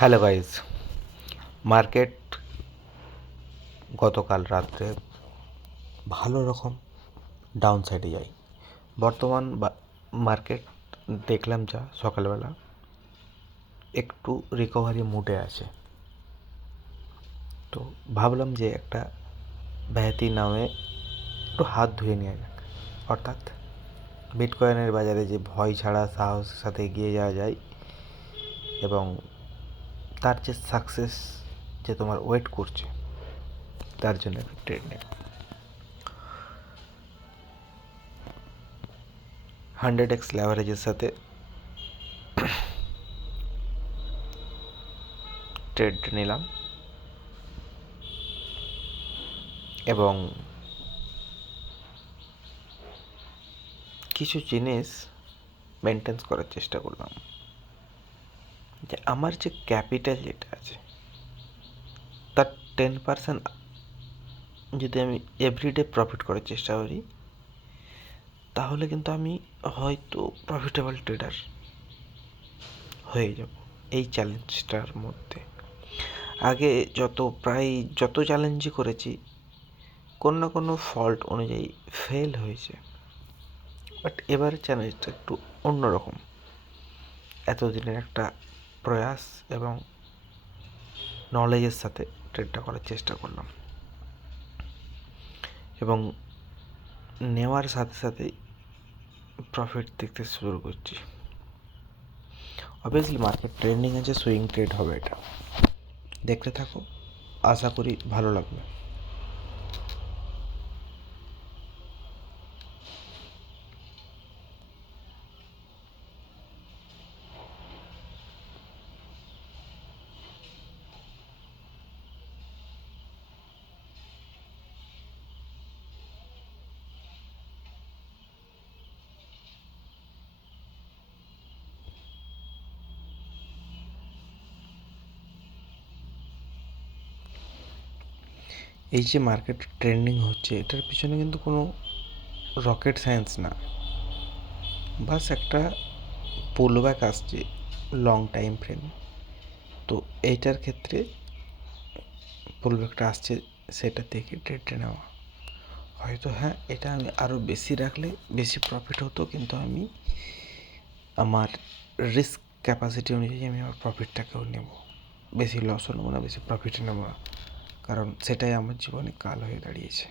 Hello guys, market গতকাল রাত্রে ভালো রকম ডাউন সাইডে যায়। বর্তমান মার্কেট দেখলাম যা সকালবেলা একটু রিকভারি মুডে আছে। তো ভাবলাম যে একটা ব্যাহতি নামে একটু হাত ধুয়ে নেওয়া যাক। অর্থাৎ বিটকয়েনের বাজারে যে ভয় ছাড়া সাহসের সাথে এগিয়ে যাওয়া যায় এবং তার যে সাকসেস যে তোমার ওয়েট করছে, তার জন্য একটা ট্রেড নেব। 100x লেভারেজের সাথে ট্রেড নিলাম এবং কিছু জিনিস মেনটেন করার চেষ্টা করলাম যে আমার যে ক্যাপিটাল যেটা আছে তার 10% যদি আমি এভরিডে প্রফিট করার চেষ্টা করি, তাহলে কিন্তু আমি হয়তো প্রফিটেবল ট্রেডার হয়ে যাব। এই চ্যালেঞ্জটার মধ্যে আগে যত চ্যালেঞ্জই করেছি, কোনো না কোনো ফল্ট অনুযায়ী ফেল হয়েছে। বাট এবারে চ্যালেঞ্জটা একটু অন্যরকম। এতদিনের একটা প্রয়াস এবং নলেজের সাথে ট্রেডটা করার চেষ্টা করলাম এবং নেওয়ার সাথে সাথেই প্রফিট দেখতে শুরু করছি। অবভিয়াসলি মার্কেট ট্রেন্ডিং আছে, সুইং ট্রেড হবে, এটা দেখতে থাকো, আশা করি ভালো লাগবে। এই যে মার্কেট ট্রেন্ডিং হচ্ছে, এটার পিছনে কিন্তু কোনো রকেট সায়েন্স না, বাস একটা পুলব্যাক আসছে লং টাইম ফ্রেম। তো এইটার ক্ষেত্রে পুলব্যাকটা আসছে, সেটা দেখে ট্রেডটা নেওয়া। হয়তো হ্যাঁ, এটা আমি আরও বেশি রাখলে বেশি প্রফিট হতো, কিন্তু আমি আমার রিস্ক ক্যাপাসিটি অনুযায়ী আমি আমার প্রফিটটাকেও নেব। বেশি লসও নেবো না, বেশি প্রফিটও নেবো না, কারণ সেটাই আমার জীবনে কাল হয়ে দাঁড়িয়েছে।